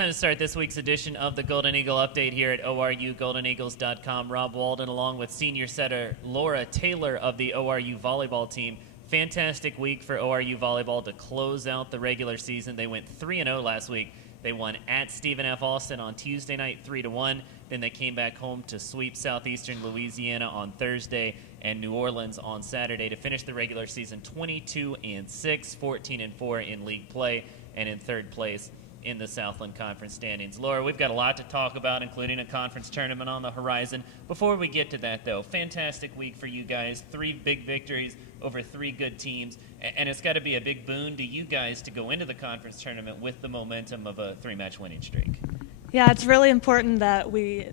Time to start this week's edition of the Golden Eagle Update here at ORUGoldenEagles.com. Rob Walden along with senior setter Laura Taylor of the ORU volleyball team. Fantastic week for ORU volleyball to close out the regular season. They went 3-0 last week. They won at Stephen F. Austin on Tuesday night 3-1. Then they came back home to sweep Southeastern Louisiana on Thursday and New Orleans on Saturday to finish the regular season 22-6, 14-4 in league play, and in third place in the Southland Conference standings. Laura, we've got a lot to talk about, including a conference tournament on the horizon. Before we get to that, though, fantastic week for you guys. 3 big victories over 3 good teams, and it's got to be a big boon to you guys to go into the conference tournament with the momentum of a 3-match winning streak. Yeah, it's really important that we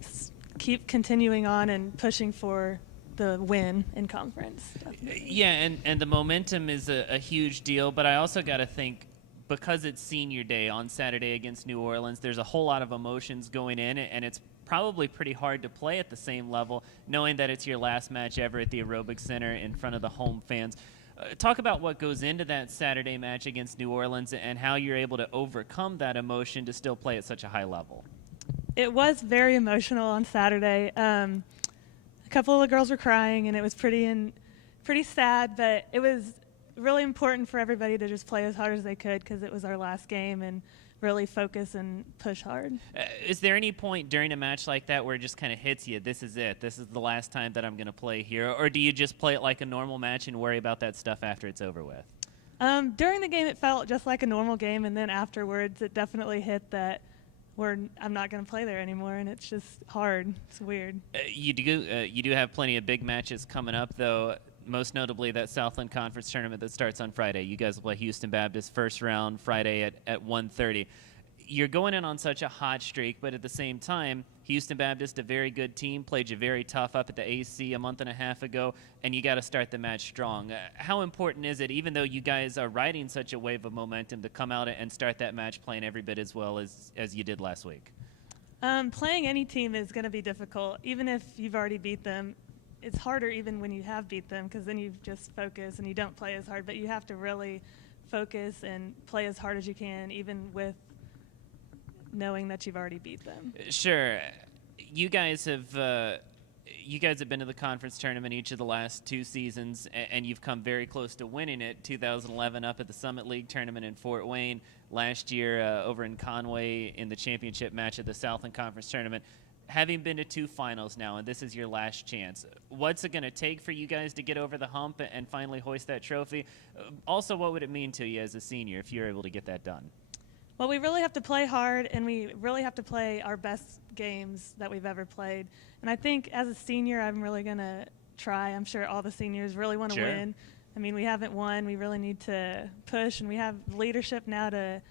keep continuing on and pushing for the win in conference. Yeah, and the momentum is a huge deal, but I also got to think, because it's senior day on Saturday against New Orleans, there's a whole lot of emotions going in, and it's probably pretty hard to play at the same level, knowing that it's your last match ever at the Aerobic Center in front of the home fans. Talk about what goes into that Saturday match against New Orleans and how you're able to overcome that emotion to still play at such a high level. It was very emotional on Saturday. A couple of the girls were crying, and it was pretty sad, but it was really important for everybody to just play as hard as they could because it was our last game and really focus and push hard. Is there any point during a match like that where it just kind of hits you, this is it, this is the last time that I'm going to play here, or do you just play it like a normal match and worry about that stuff after it's over with? During the game it felt just like a normal game, and then afterwards it definitely hit that I'm not going to play there anymore, and it's just hard. It's weird. You do have plenty of big matches coming up, though. Most notably that Southland Conference tournament that starts on Friday. You guys will play Houston Baptist first round Friday at 1:30. You're going in on such a hot streak, but at the same time, Houston Baptist, a very good team, played you very tough up at the AC a month and a half ago, and you got to start the match strong. How important is it, even though you guys are riding such a wave of momentum, to come out and start that match playing every bit as well as you did last week? Playing any team is going to be difficult, even if you've already beat them. It's harder even when you have beat them because then you just focus and you don't play as hard, but you have to really focus and play as hard as you can, even with knowing that you've already beat them. Sure. You guys have been to the conference tournament each of the last 2 seasons, and you've come very close to winning it. 2011 up at the Summit League tournament in Fort Wayne, last year over in Conway in the championship match at the Southland Conference tournament. Having been to 2 finals now, and this is your last chance, what's it going to take for you guys to get over the hump and finally hoist that trophy? Also, what would it mean to you as a senior if you're able to get that done? Well, we really have to play hard, and we really have to play our best games that we've ever played. And I think as a senior, I'm really going to try. I'm sure all the seniors really want to win. I mean, we haven't won. We really need to push, and we have leadership now to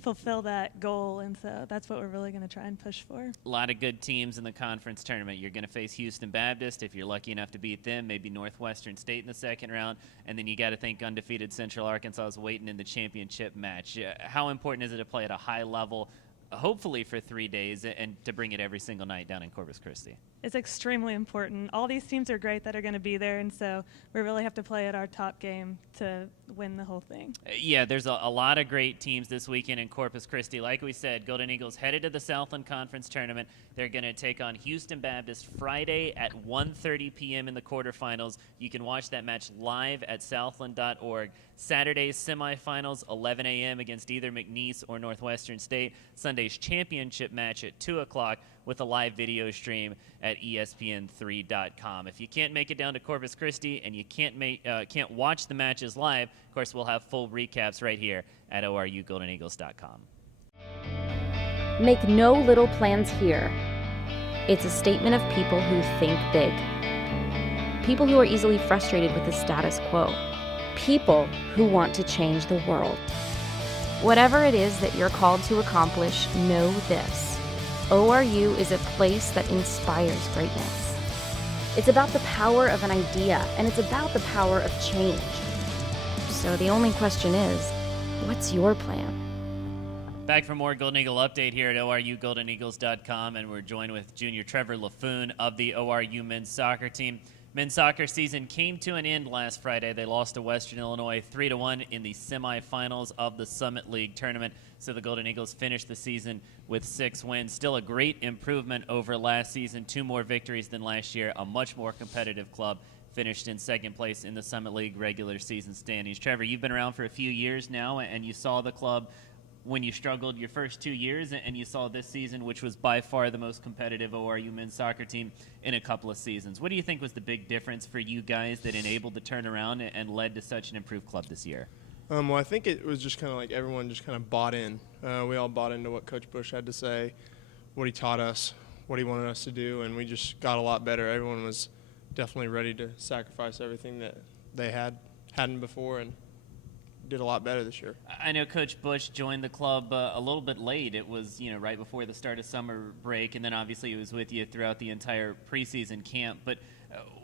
fulfill that goal, and so that's what we're really going to try and push for. A lot of good teams in the conference tournament. You're going to face Houston Baptist if you're lucky enough to beat them, maybe Northwestern State in the second round, and then you got to think undefeated Central Arkansas is waiting in the championship match. How important is it to play at a high level, hopefully for 3 days, and to bring it every single night down in Corpus Christi? It's extremely important. All these teams are great that are going to be there, and so we really have to play at our top game to win the whole thing. Yeah, there's a lot of great teams this weekend in Corpus Christi. Like we said, Golden Eagles headed to the Southland Conference Tournament. They're going to take on Houston Baptist Friday at 1:30 p.m. in the quarterfinals. You can watch that match live at southland.org. Saturday's semifinals, 11 a.m. against either McNeese or Northwestern State. Sunday's championship match at 2 o'clock with a live video stream at ESPN3.com. If you can't make it down to Corpus Christi and you can't watch the matches live, of course, we'll have full recaps right here at ORUGoldenEagles.com. Make no little plans here. It's a statement of people who think big. People who are easily frustrated with the status quo. People who want to change the world. Whatever it is that you're called to accomplish, know this. ORU is a place that inspires greatness. It's about the power of an idea, and it's about the power of change. So the only question is, what's your plan? Back for more Golden Eagle Update here at ORUGoldenEagles.com, and we're joined with junior Trevor Laffoon of the ORU men's soccer team. Men's soccer season came to an end last Friday. They lost to Western Illinois 3-1 in the semifinals of the Summit League tournament. So the Golden Eagles finished the season with 6 wins. Still a great improvement over last season. 2 more victories than last year. A much more competitive club. Finished in second place in the Summit League regular season standings. Trevor, you've been around for a few years now, and you saw the club when you struggled your first 2 years, and you saw this season, which was by far the most competitive ORU men's soccer team in a couple of seasons. What do you think was the big difference for you guys that enabled the turnaround and led to such an improved club this year? Well, I think it was just kind of like everyone just kind of bought in. We all bought into what Coach Bush had to say, what he taught us, what he wanted us to do, and we just got a lot better. Everyone was definitely ready to sacrifice everything that they hadn't before, and did a lot better this year. I know Coach Bush joined the club a little bit late. It was, right before the start of summer break, and then obviously he was with you throughout the entire preseason camp. But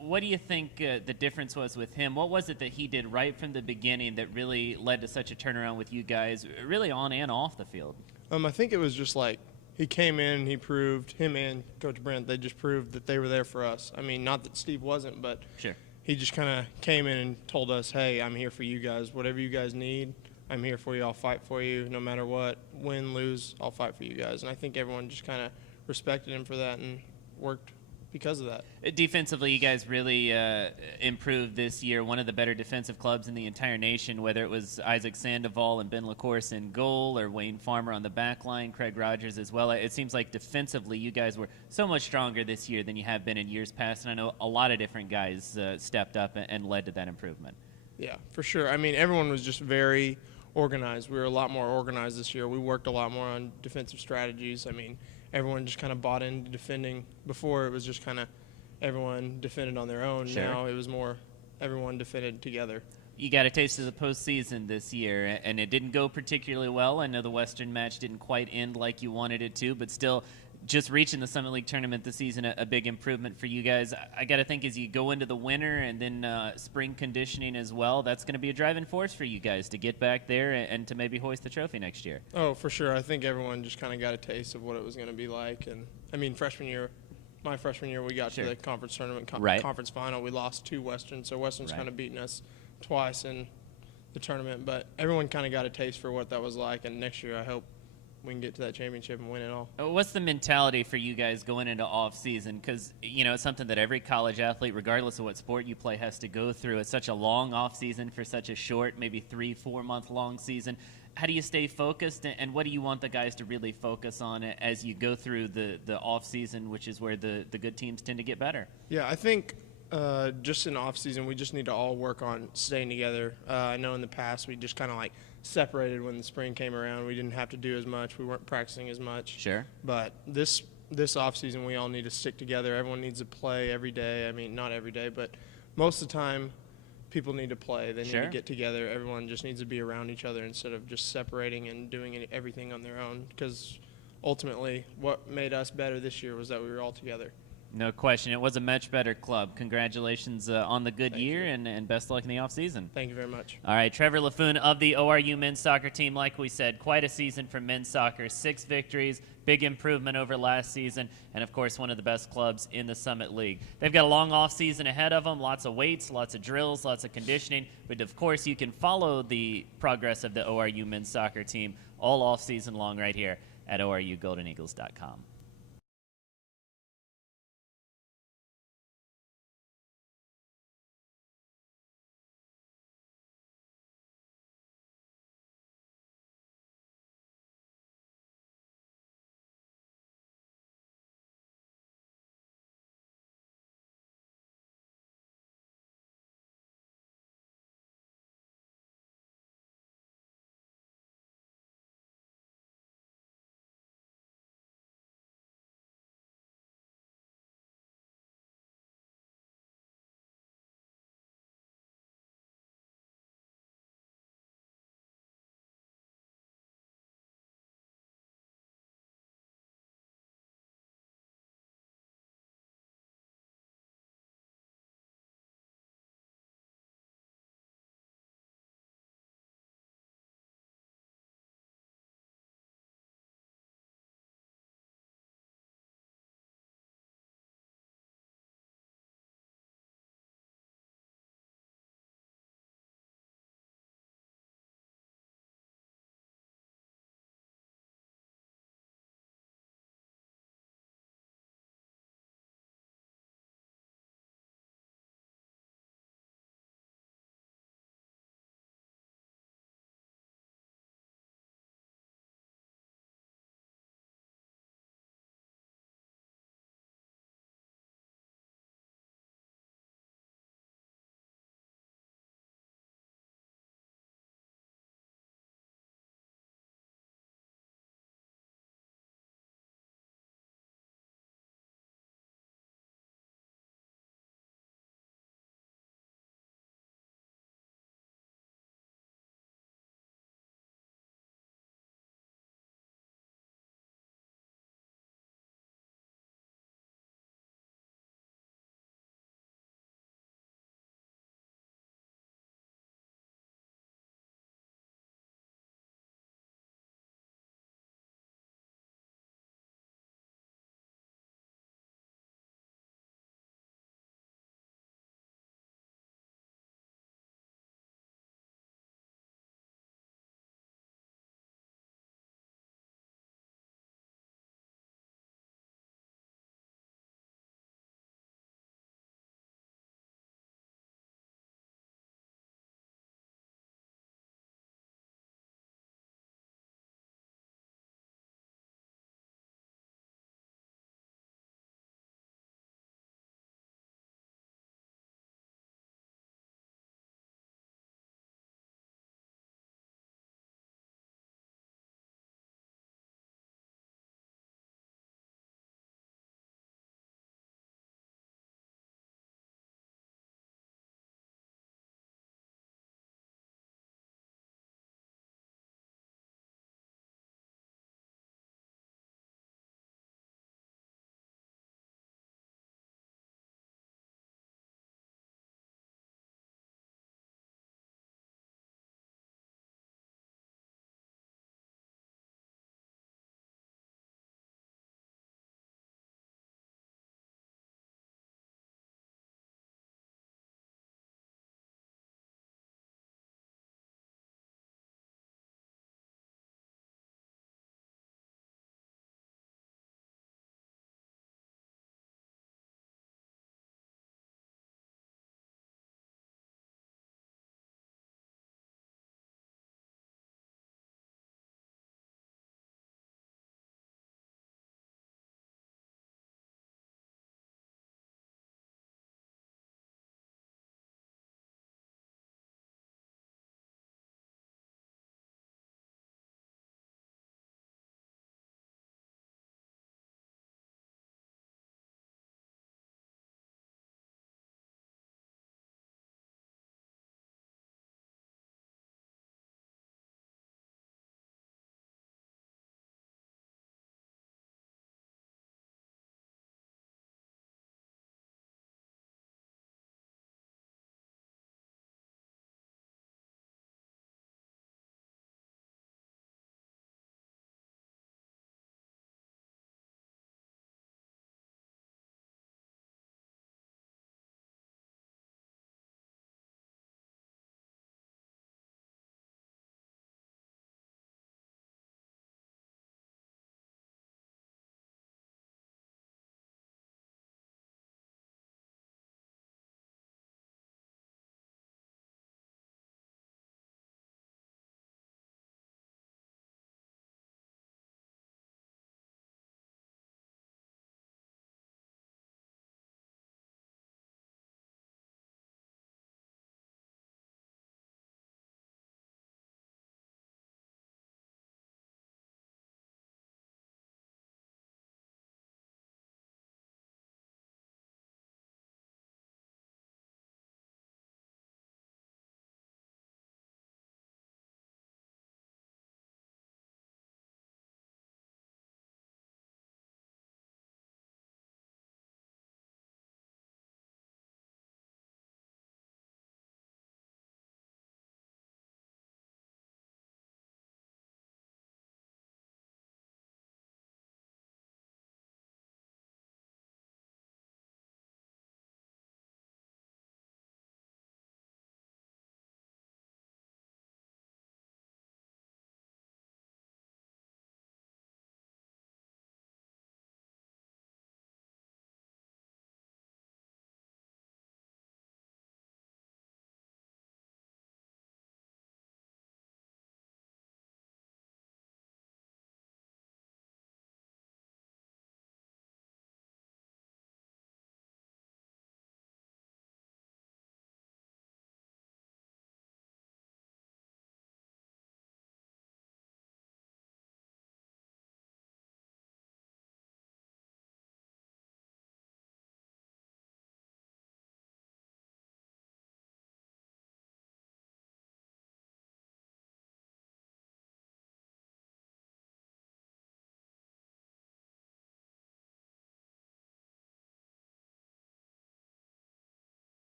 what do you think the difference was with him? What was it that he did right from the beginning that really led to such a turnaround with you guys, really on and off the field? I think it was just like he came in and he proved, him and Coach Brent, they just proved that they were there for us. I mean, not that Steve wasn't, but sure. He just kind of came in and told us, hey, I'm here for you guys. Whatever you guys need, I'm here for you. I'll fight for you no matter what. Win, lose, I'll fight for you guys. And I think everyone just kind of respected him for that and worked because of that. Defensively, you guys really improved this year. One of the better defensive clubs in the entire nation, whether it was Isaac Sandoval and Ben LaCourse in goal or Wayne Farmer on the back line, Craig Rogers as well. It seems like defensively you guys were so much stronger this year than you have been in years past, and I know a lot of different guys stepped up and led to that improvement. Yeah, for sure. I mean, everyone was just very organized. We were a lot more organized this year. We worked a lot more on defensive strategies. I mean, everyone just kind of bought into defending. Before, it was just kind of everyone defended on their own. Sure. Now it was more everyone defended together. You got a taste of the postseason this year, and it didn't go particularly well. I know the Western match didn't quite end like you wanted it to, but still just reaching the Summit League tournament this season, a big improvement for you guys. I got to think as you go into the winter and then spring conditioning as well, that's going to be a driving force for you guys to get back there and to maybe hoist the trophy next year. Oh, for sure. I think everyone just kind of got a taste of what it was going to be like. And, I mean, my freshman year, we got Sure. to the conference tournament, Right. conference final. We lost to Western, so Western's Right. kind of beaten us twice in the tournament. But everyone kind of got a taste for what that was like, and next year I hope we can get to that championship and win it all. What's the mentality for you guys going into off season? Because it's something that every college athlete, regardless of what sport you play, has to go through. It's such a long off season for such a short, maybe 3-4 month long season. How do you stay focused, and what do you want the guys to really focus on as you go through the off season, which is where the good teams tend to get better? Yeah, I think just in off season, we just need to all work on staying together. I know in the past we just kind of like separated when the spring came around. We didn't have to do as much. We weren't practicing as much. Sure. But this off season, we all need to stick together. Everyone needs to play every day. I mean, not every day, but most of the time, people need to play. They need Sure. to get together. Everyone just needs to be around each other instead of just separating and doing everything on their own. Because ultimately, what made us better this year was that we were all together. No question. It was a much better club. Congratulations on the good year, and best luck in the offseason. Thank you very much. All right, Trevor Laffoon of the ORU men's soccer team. Like we said, quite a season for men's soccer. 6 victories, big improvement over last season, and, of course, one of the best clubs in the Summit League. They've got a long offseason ahead of them, lots of weights, lots of drills, lots of conditioning. But, of course, you can follow the progress of the ORU men's soccer team all offseason long right here at ORUGoldenEagles.com.